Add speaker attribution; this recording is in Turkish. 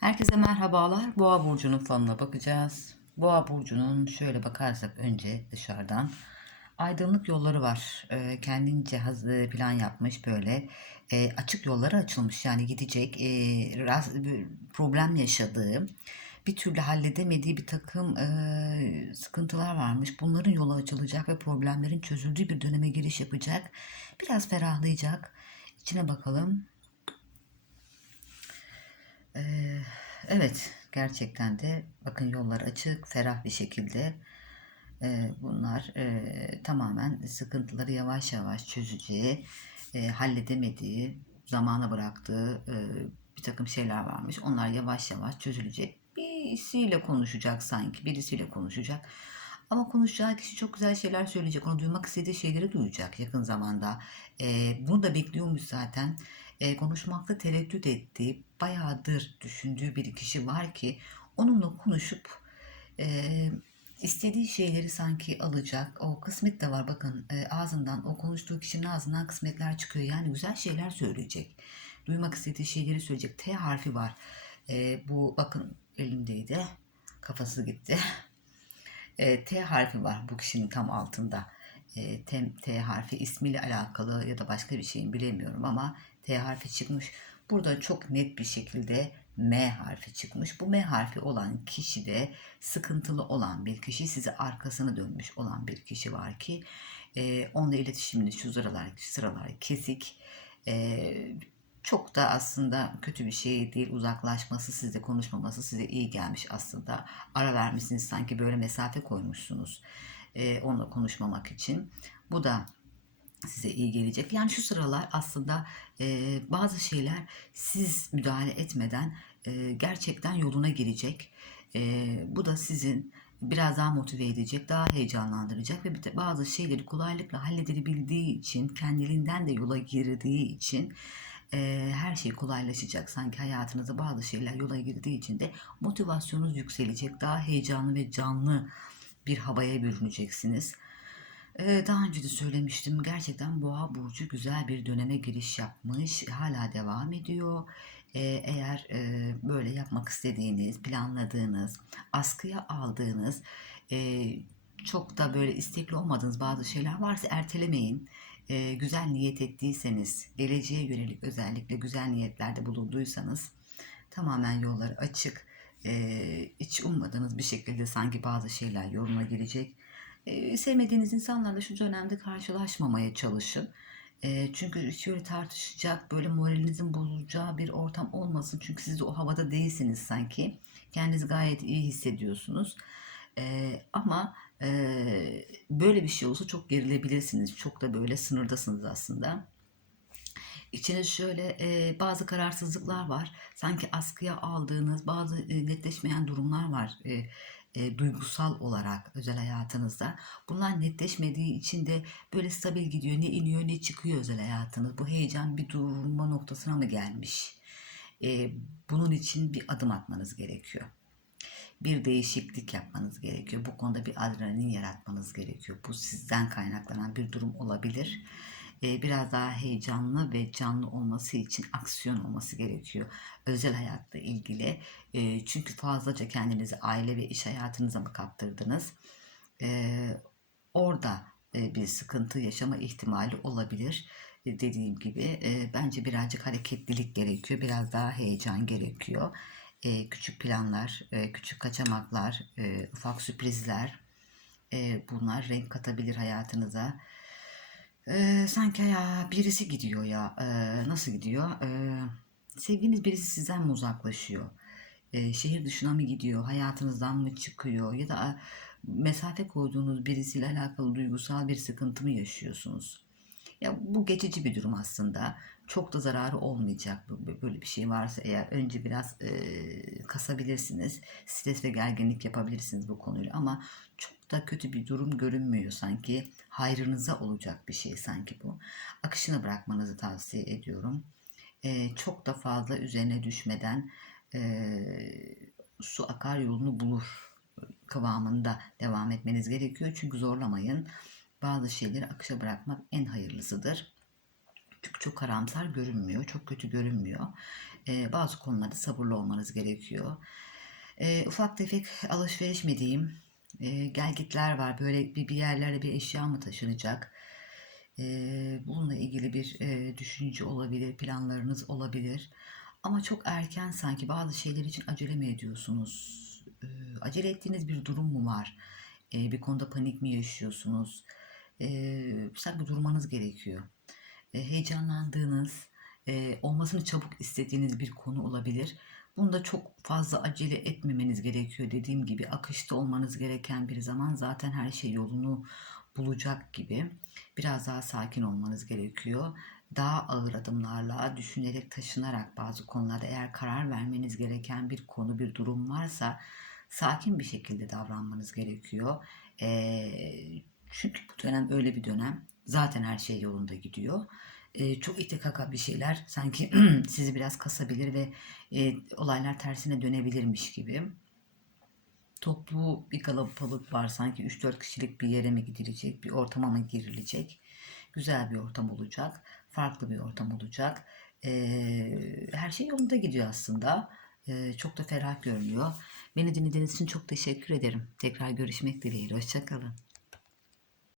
Speaker 1: Herkese merhabalar. Boğa burcunun falına bakacağız. Boğa burcunun şöyle bakarsak önce dışarıdan aydınlık yolları var. Ee, kendince hazır plan yapmış böyle Ee, açık yolları açılmış yani gidecek ras- problem yaşadığı bir türlü halledemediği bir takım ee, sıkıntılar varmış. Bunların yolu açılacak ve problemlerin çözüldüğü bir döneme giriş yapacak. Biraz ferahlayacak. İçine bakalım. Ee, evet, gerçekten de bakın yollar açık, ferah bir şekilde. Ee, bunlar e, tamamen sıkıntıları yavaş yavaş çözeceği, e, halledemediği, zamana bıraktığı e, bir takım şeyler varmış. Onlar yavaş yavaş çözülecek. Birisiyle konuşacak sanki, birisiyle konuşacak. Ama konuşacağı kişi çok güzel şeyler söyleyecek. Onu duymak istediği şeyleri duyacak yakın zamanda. Ee, bunu da bekliyormuş zaten. Ee, konuşmakta tereddüt ettiği, bayağıdır düşündüğü bir kişi var ki onunla konuşup e, istediği şeyleri sanki alacak. O kısmet de var bakın e, ağzından, o konuştuğu kişinin ağzından kısmetler çıkıyor. Yani güzel şeyler söyleyecek. Duymak istediği şeyleri söyleyecek. T harfi var. E, bu bakın elimdeydi. Kafası gitti. E, T harfi var bu kişinin tam altında. E, T, T harfi ismiyle alakalı ya da başka bir şeyin bilemiyorum ama T harfi çıkmış. Burada çok net bir şekilde M harfi çıkmış. Bu M harfi olan kişi de sıkıntılı olan bir kişi, size arkasını dönmüş olan bir kişi var ki e, onunla iletişiminiz şu sıralar, sıralar kesik. E, çok da aslında kötü bir şey değil. Uzaklaşması, sizle konuşmaması size iyi gelmiş aslında. Ara vermişsiniz sanki böyle mesafe koymuşsunuz e, onunla konuşmamak için. Bu da size iyi gelecek. Yani şu sıralar aslında e, bazı şeyler siz müdahale etmeden e, gerçekten yoluna girecek. E, bu da sizin biraz daha motive edecek, daha heyecanlandıracak ve bazı şeyleri kolaylıkla halledilebildiği için, kendiliğinden de yola girdiği için e, her şey kolaylaşacak. Sanki hayatınızda bazı şeyler yola girdiği için de motivasyonunuz yükselecek. Daha heyecanlı ve canlı bir havaya bürüneceksiniz. Ee, daha önce de söylemiştim. Gerçekten Boğa burcu güzel bir döneme giriş yapmış. Hala devam ediyor. Ee, eğer e, böyle yapmak istediğiniz, planladığınız, askıya aldığınız, e, çok da böyle istekli olmadığınız bazı şeyler varsa ertelemeyin. Ee, güzel niyet ettiyseniz, geleceğe yönelik özellikle güzel niyetlerde bulunduysanız tamamen yolları açık. Ee, hiç ummadığınız bir şekilde sanki bazı şeyler yoluna girecek. Ee, sevmediğiniz insanlarla şu dönemde karşılaşmamaya çalışın. Ee, çünkü şöyle tartışacak, böyle moralinizin bozulacağı bir ortam olmasın. Çünkü siz de o havada değilsiniz sanki. Kendinizi gayet iyi hissediyorsunuz. Ee, ama e, böyle bir şey olsa çok gerilebilirsiniz. Çok da böyle sınırdasınız aslında. İçine şöyle e, bazı kararsızlıklar var. Sanki askıya aldığınız bazı e, netleşmeyen durumlar var. E, e, duygusal olarak özel hayatınızda. Bunlar netleşmediği için de böyle stabil gidiyor. Ne iniyor ne çıkıyor özel hayatınız. Bu heyecan bir durma noktasına mı gelmiş? E, bunun için bir adım atmanız gerekiyor. Bir değişiklik yapmanız gerekiyor. Bu konuda bir adrenalin yaratmanız gerekiyor. Bu sizden kaynaklanan bir durum olabilir. E, biraz daha heyecanlı ve canlı olması için aksiyon olması gerekiyor. Özel hayatla ilgili. E, çünkü fazlaca kendinizi aile ve iş hayatınıza mı kaptırdınız? E, orada e, bir sıkıntı yaşama ihtimali olabilir. Dediğim gibi e, bence birazcık hareketlilik gerekiyor. Biraz daha heyecan gerekiyor. Küçük planlar, e, küçük kaçamaklar, ufak sürprizler bunlar renk katabilir hayatınıza. Ee, sanki ya birisi gidiyor ya. Ee, nasıl gidiyor? Ee, sevdiğiniz birisi sizden mi uzaklaşıyor? Ee, şehir dışına mı gidiyor? Hayatınızdan mı çıkıyor? Ya da mesafe koyduğunuz birisiyle alakalı duygusal bir sıkıntı mı yaşıyorsunuz? Ya bu geçici bir durum aslında. Çok da zararı olmayacak. Böyle bir şey varsa eğer önce biraz e, kasabilirsiniz. Stres ve gerginlik yapabilirsiniz bu konuyla ama çok da kötü bir durum görünmüyor sanki. Hayrınıza olacak bir şey sanki bu. Akışına bırakmanızı tavsiye ediyorum. E, çok da fazla üzerine düşmeden e, su akar yolunu bulur kıvamında devam etmeniz gerekiyor. Çünkü zorlamayın. Bazı şeyleri akışa bırakmak en hayırlısıdır. Çünkü çok karamsar görünmüyor, çok kötü görünmüyor. e, bazı konularda sabırlı olmanız gerekiyor. E, ufak tefek alışveriş mi diyeyim? E, gelgitler var. Böyle bir, bir yerlere bir eşya mı taşınacak? E, bununla ilgili bir e, düşünce olabilir, planlarınız olabilir. Ama çok erken sanki bazı şeyler için acele mi ediyorsunuz? E, acele ettiğiniz bir durum mu var? E, bir konuda panik mi yaşıyorsunuz? E, sanki durmanız gerekiyor. E, heyecanlandığınız, e, olmasını çabuk istediğiniz bir konu olabilir. Bunda çok fazla acele etmemeniz gerekiyor. Dediğim gibi akışta olmanız gereken bir zaman zaten her şey yolunu bulacak gibi. Biraz daha sakin olmanız gerekiyor. Daha ağır adımlarla düşünerek taşınarak bazı konularda eğer karar vermeniz gereken bir konu bir durum varsa sakin bir şekilde davranmanız gerekiyor. Eee, çünkü bu dönem öyle bir dönem. Zaten her şey yolunda gidiyor. Eee, çok ite kaka bir şeyler sanki sizi biraz kasabilir ve e, olaylar tersine dönebilirmiş gibi. Toplu bir kalabalık var sanki 3-4 kişilik bir yere mi gidilecek, bir ortama mı girilecek? Güzel bir ortam olacak, farklı bir ortam olacak. Eee, her şey yolunda gidiyor aslında. Eee, çok da ferah görünüyor. Beni dinlediğiniz için çok teşekkür ederim. Tekrar görüşmek dileğiyle. Hoşça kalın.